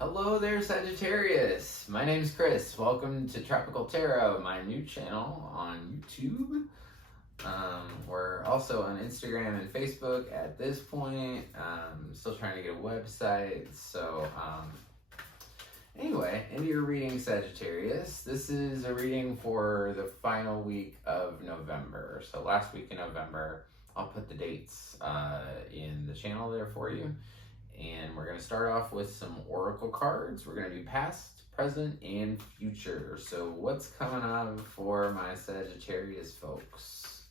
Hello there, Sagittarius. My name's Chris. Welcome to Tropical Tarot, my new channel on YouTube. We're also on Instagram and Facebook at this point. Still trying to get a website. Anyway, into your reading, Sagittarius. This is a reading for the final week of November. So last week in November, I'll put the dates in the channel there for you. And we're going to start off with some oracle cards. We're going to do past, present, and future. So what's coming up for my Sagittarius folks?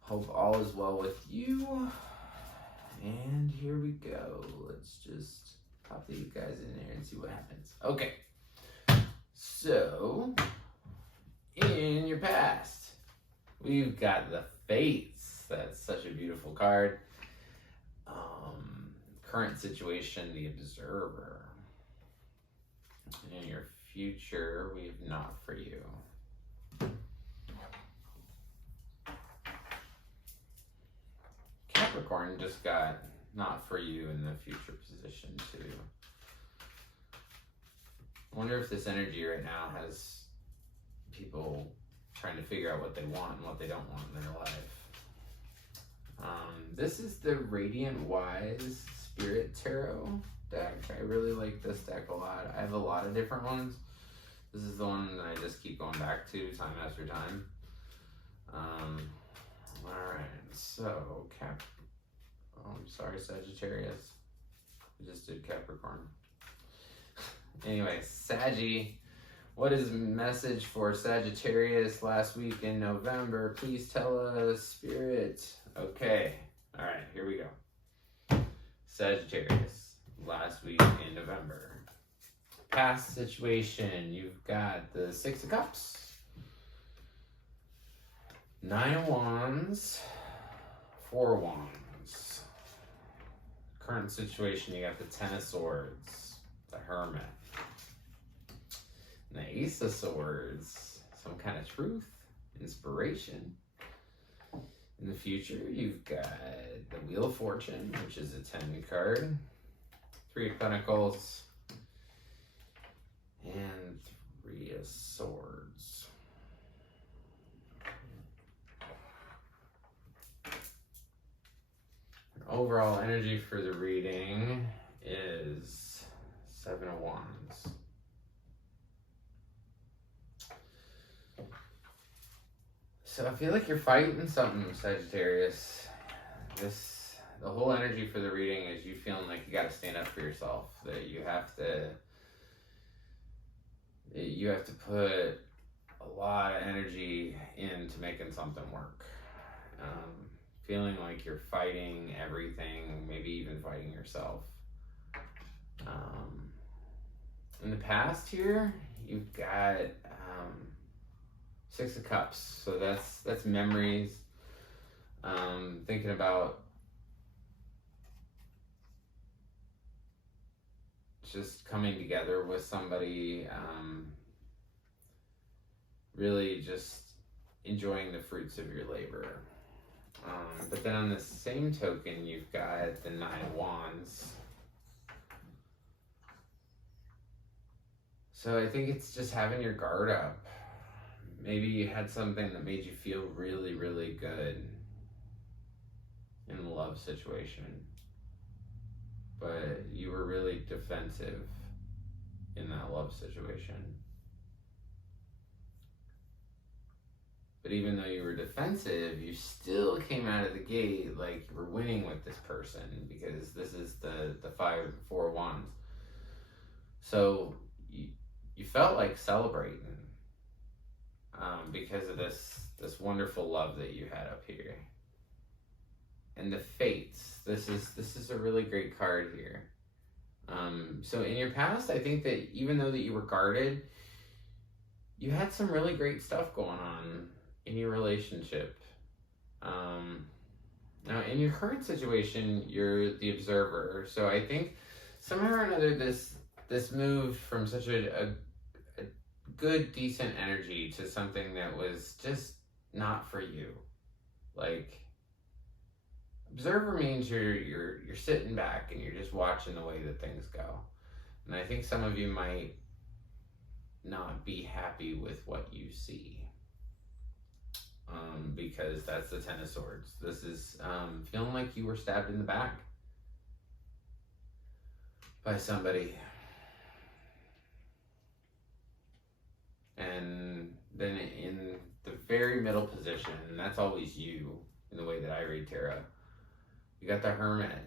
Hope all is well with you. And here we go. Let's just pop these guys in there and see what happens. Okay. So, in your past, we've got the Fates. That's such a beautiful card. Current situation, the Observer. And in your future, we have Not For You. Capricorn just got Not For You in the future position too. I wonder if this energy right now has people trying to figure out what they want and what they don't want in their life. This is the Radiant Wise Spirit Tarot deck. I really like this deck a lot. I have a lot of different ones. This is the one that I just keep going back to time after time. Alright, so I'm sorry, Sagittarius. I just did Capricorn. Anyway, Saggy. What is the message for Sagittarius last week in November? Please tell us, Spirit. Okay. Alright, here we go. Sagittarius, last week in November. Past situation, you've got the Six of Cups, Nine of Wands, Four of Wands. Current situation, you got the Ten of Swords, the Hermit, and the Ace of Swords, some kind of truth, inspiration. In the future, you've got the Wheel of Fortune, which is a 10 card, Three of Pentacles, and Three of Swords. Overall energy for the reading is Seven of Wands. So I feel like you're fighting something, Sagittarius. The whole energy for the reading is you feeling like you got to stand up for yourself. That you have to put a lot of energy into making something work. Feeling like you're fighting everything, maybe even fighting yourself. In the past here, you've got Six of Cups, so that's memories. Thinking about just coming together with somebody, really just enjoying the fruits of your labor. But then on the same token, you've got the Nine of Wands. So I think it's just having your guard up. Maybe you had something that made you feel really, really good in the love situation, but you were really defensive in that love situation. But even though you were defensive, you still came out of the gate like you were winning with this person, because this is the Four of Wands. So you felt like celebrating. Because of this wonderful love that you had up here. And the Fates, this is a really great card here. So in your past, I think that even though that you were guarded, you had some really great stuff going on in your relationship. Now in your current situation, you're the Observer. So I think somehow or another this moved from such a good, decent energy to something that was just not for you. Like, observer means you're sitting back and you're just watching the way that things go. And I think some of you might not be happy with what you see. Because that's the Ten of Swords. This is feeling like you were stabbed in the back by somebody. And then in the very middle position, and that's always you in the way that I read tarot, you got the Hermit.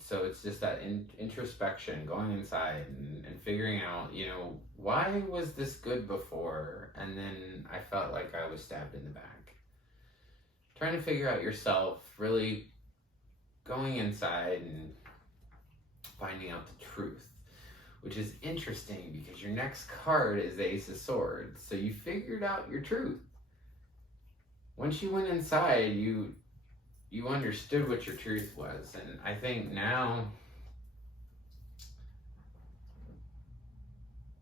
So it's just that introspection, going inside and figuring out, you know, why was this good before? And then I felt like I was stabbed in the back. Trying to figure out yourself, really going inside and finding out the truth, which is interesting because your next card is Ace of Swords. So you figured out your truth. Once you went inside, you understood what your truth was. And I think now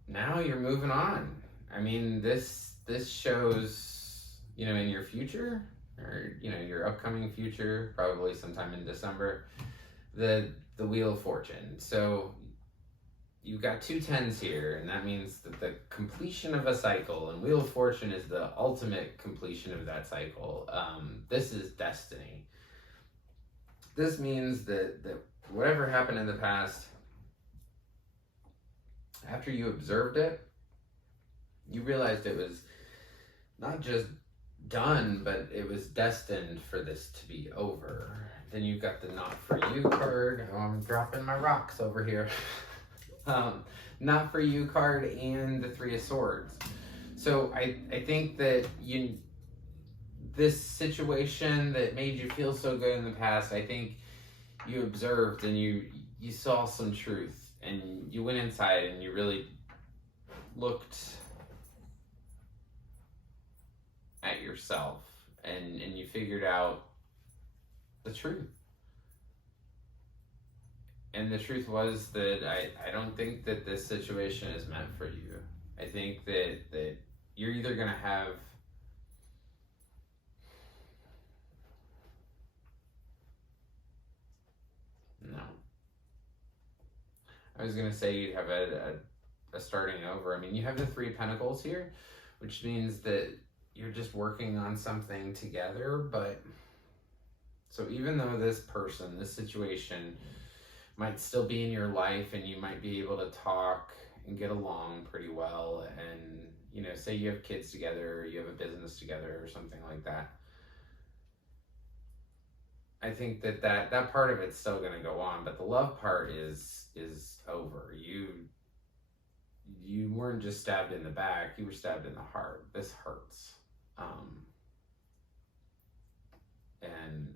you're moving on. I mean, this shows, you know, in your future, or, you know, your upcoming future, probably sometime in December, the Wheel of Fortune. So you've got 2 10s here, and that means that the completion of a cycle, and Wheel of Fortune is the ultimate completion of that cycle. This is destiny. This means that whatever happened in the past, after you observed it, you realized it was not just done, but it was destined for this to be over. Then you've got the Not For You card. Oh, I'm dropping my rocks over here. Not For You card and the 3 of Swords. So I think that this situation that made you feel so good in the past, I think you observed and you saw some truth, and you went inside and you really looked at yourself and you figured out the truth. And the truth was that I don't think that this situation is meant for you. I think that you're either going to have no. I was going to say you'd have a starting over. I mean, you have the 3 of Pentacles here, which means that you're just working on something together. But so even though this person, this situation might still be in your life and you might be able to talk and get along pretty well, and, you know, say you have kids together, or you have a business together or something like that, I think that part of it's still going to go on, but the love part is over. You weren't just stabbed in the back, you were stabbed in the heart. This hurts.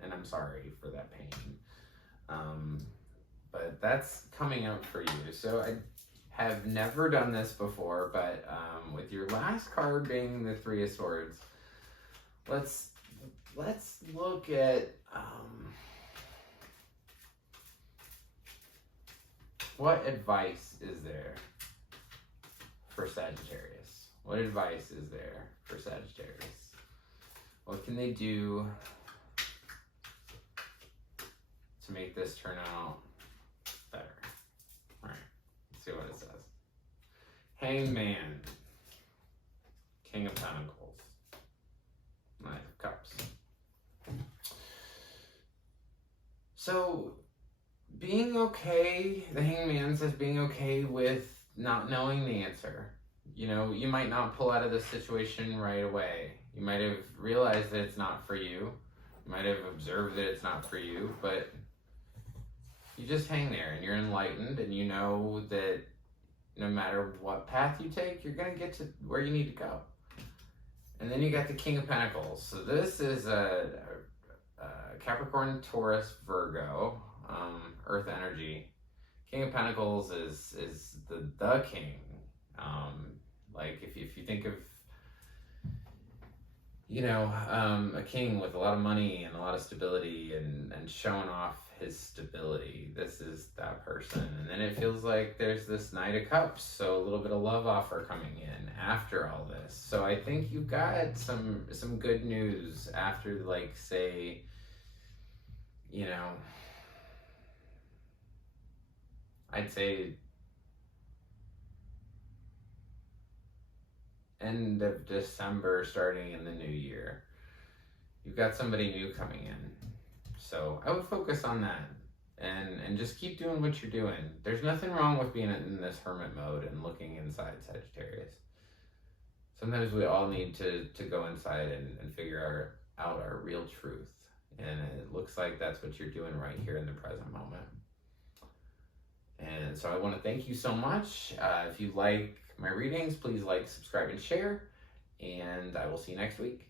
And I'm sorry for that pain. But that's coming out for you. So I have never done this before, but with your last card being the 3 of Swords, let's look at what advice is there for Sagittarius? What advice is there for Sagittarius? What can they do to make this turn out better? All right, let's see what it says. Hanged Man, King of Pentacles, Knight of Cups. So being okay, the Hanged Man says being okay with not knowing the answer. You know, you might not pull out of this situation right away. You might have realized that it's not for you. You might have observed that it's not for you, but you just hang there and you're enlightened, and you know that no matter what path you take, you're going to get to where you need to go. And then you got the King of Pentacles. So this is a Capricorn, Taurus, Virgo, Earth energy. King of Pentacles is the king. Like if you think of, you know, a king with a lot of money and a lot of stability and showing off his stability, this is that person. And then it feels like there's this Knight of Cups, so a little bit of love offer coming in after all this. So I think you got some good news after, like, say, you know, I'd say end of December, starting in the new year. You've got somebody new coming in. So I would focus on that and just keep doing what you're doing. There's nothing wrong with being in this hermit mode and looking inside, Sagittarius. Sometimes we all need to go inside and figure out our real truth. And it looks like that's what you're doing right here in the present moment. And so I want to thank you so much. If you like my readings, please like, subscribe, and share. And I will see you next week.